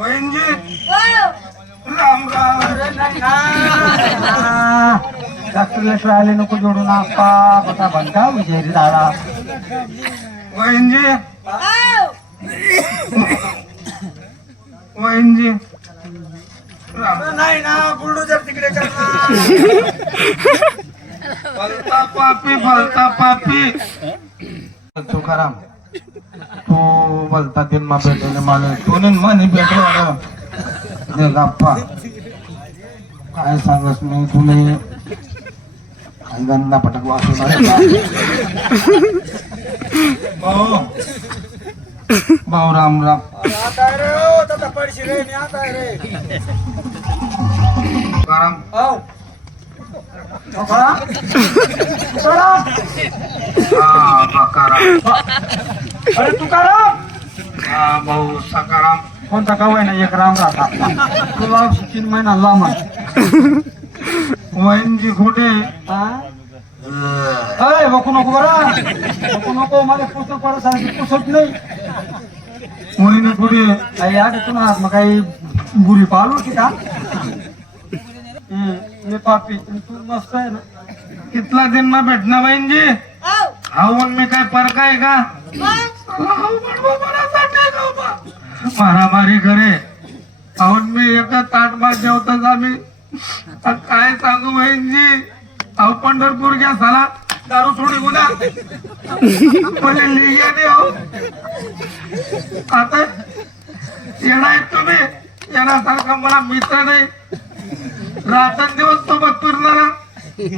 वहिनजी. राम आले नको जोडून आप्पा बसा बनता विजय दादा वहिनजी. वहिनजी राम नाही ना बुलडोजर तिकडे पापी फलता पापी तुकाराम तू बोलता दिन मा भेटेल मला तू मनी गप्पा काय सांगस मी तुम्ही काही गंदा पटक वाचू भाऊ भाऊ राम राम अरे तुकाराम! हा भाऊ सकाराम. कोणता का ना? एक राम राहता तुला तीन महिना लांब वहिनजी खोटे अरे बघू नको बरं. बघू नको. मला पुस्तक पडत सांगितलं पुस्तक नाही. वहिनी खोटे काही आठ तुला मग काही बुरी पाहलो की का? पापी. तू मस्त आहे ना? कितला दिन मा भेटना बहिणजी हो. मी काय परक आहे का? मारामारी करे. अहून मी एका ताटमात जेवतच आम्ही आता काय सांगू बहिणजी? अहो पंढरपूर घ्या साला दारू सोडी गुन्हा. म्हणजे नाही अहो. आता येणार तुम्ही. येण्यासारखा मला मित्र नाही. रात्र दिवस सोबत फिरणारा.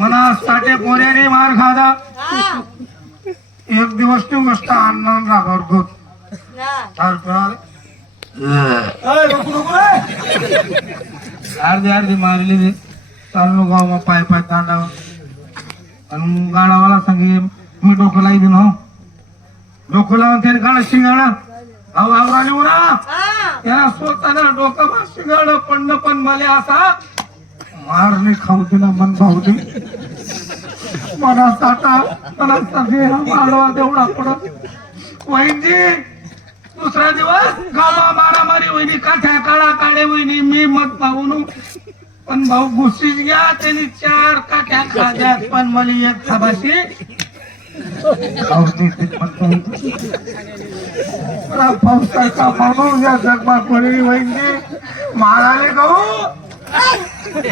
मला साठे पोऱ्याने मार खादा एक दिवस ती गोष्ट आणणार रागावर गोत ना. तारपळाला अरे बघू नको रे अर्धी अर्धी मारली मी. चाललो गाव मग पाय पाय तांडावर आणि गाडावाला सांगे मी डोकं लाई दिन हो. डोकं लावून त्याने गाडा शिंगाडा. अहो आवराली उरा हा. त्याला स्वतःला डोकं बा शिंगाड पण पण मला असा मारणे खाऊ दिला मन भाऊ दे. मला साठा मला सगळे पडत दुसरा दिवस गावा मारामारी वहिनी काठ्या काळा काळे वहिनी मी मत पाहून पण भाऊ गुस्सीच घ्या त्यांनी चार काठ्या खाद्या पण मला एक पाहू. पावसाचा माणूस या जगमा कोणी वहिनी माराले गहू